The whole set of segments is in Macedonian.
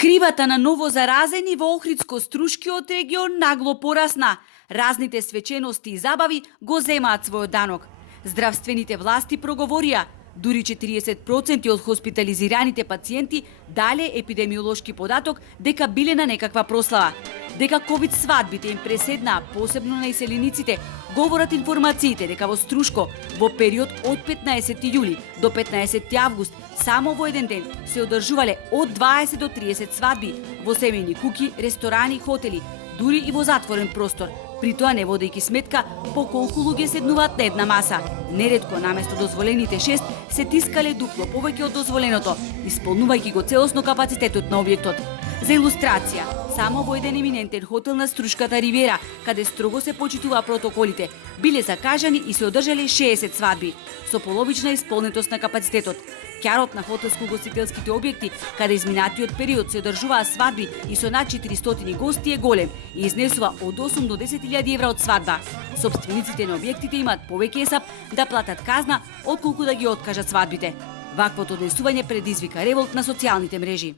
Кривата на ново заразени во Охридско-Струшкиот регион нагло порасна. Разните свечености и забави го земаат својот данок. Здравствените власти проговорија. Дури 40% од хоспитализираните пациенти дале епидемиолошки податок дека биле на некаква прослава. Дека ковид свадбите им преседнаа, посебно на иселениците, говорат информациите дека во Струшко во период од 15 јули до 15 август само во еден ден се одржувале од 20 до 30 свадби во семејни куќи, ресторани, хотели, дури и во затворен простор, при тоа не водејќи сметка по колку луѓе седнуваат на една маса. Неретко наместо дозволените 6 се тискале дупло повеќе од дозволеното, исполнувајќи го целосно капацитетот на објектот. За илустрација, само во еден еминентен хотел на Струшката ривера, каде строго се почитуваа протоколите, биле закажани и се одржале 60 свадби, со половична исполнетост на капацитетот. Кјарот на хотелско-гостителските објекти, каде изминатиот период се одржуваа свадби и со над 400 гости е голем и изнесува од 8 до 10.000 евра од свадба. Собствениците на објектите имаат повеќе есап да платат казна, отколку да ги откажат свадбите. Ваквото однесување предизвика револт на социјалните мрежи.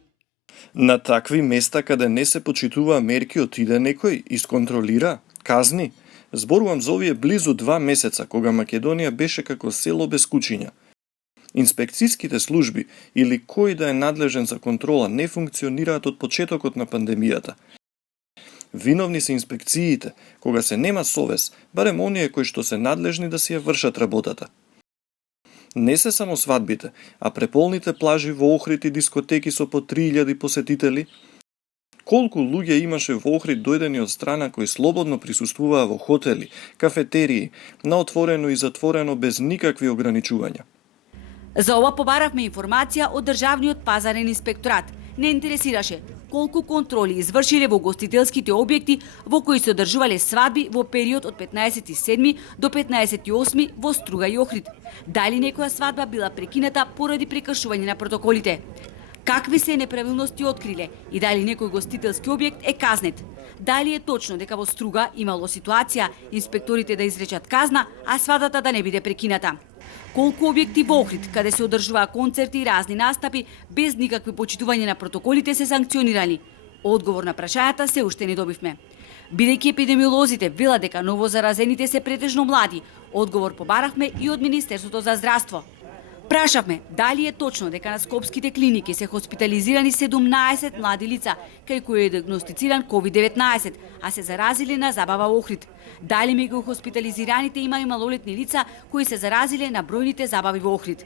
На такви места каде не се почитуваа мерки, отиде некој, исконтролира, казни. Зборувам за овие близу 2 месеца, кога Македонија беше како село без кучиња. Инспекцијските служби или кој да е надлежен за контрола не функционираат од почетокот на пандемијата. Виновни се инспекциите, кога се нема совест, барем оние кои што се надлежни да си ја вршат работата. Не се само свадбите, а преполните плажи во Охрид и дискотеки со по 3000 посетители. Колку луѓе имаше во Охрид дојдени од страна кои слободно присуствуваа во хотели, кафетерии, на отворено и затворено без никакви ограничувања. За ова побаравме информација од Државниот пазарен инспекторат. Не интересираше колку контроли извршиле во гостителските објекти во кои се одржувале свадби во период од 15.7 до 15.8 во Струга и Охрид. Дали некоја свадба била прекината поради прекршување на протоколите? Какви се неправилности откриле и дали некој гостителски објект е казнет? Дали е точно дека во Струга имало ситуација инспекторите да изречат казна, а свадбата да не биде прекината? Колку објекти во Охрид, каде се одржуваа концерти и разни настапи, без никакви почитување на протоколите се санкционирани? Одговор на прашањата се уште не добивме. Бидејќи епидемиолозите велат дека новозаразените се претежно млади, одговор побаравме и од Министерството за здравство. Прашавме дали е точно дека на скопските клиники се хоспитализирани 17 млади лица, кај кои е диагностициран COVID-19, а се заразиле на забава во Охрид. Дали меѓу хоспитализираните има и малолетни лица кои се заразиле на бројните забави во Охрид.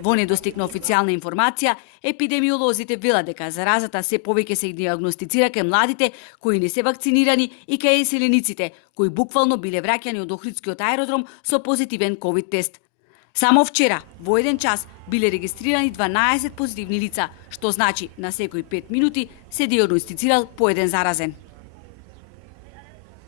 Во недостиг на официјална информација, епидемиолозите велат дека заразата се повеќе се диагностицира кај младите кои не се вакцинирани и кај иселениците кои буквално биле враќани од Охридскиот аеродром со позитивен ковид тест. Само вчера, во еден час, биле регистрирани 12 позитивни лица, што значи на секои 5 минути се диагностицирал по еден заразен.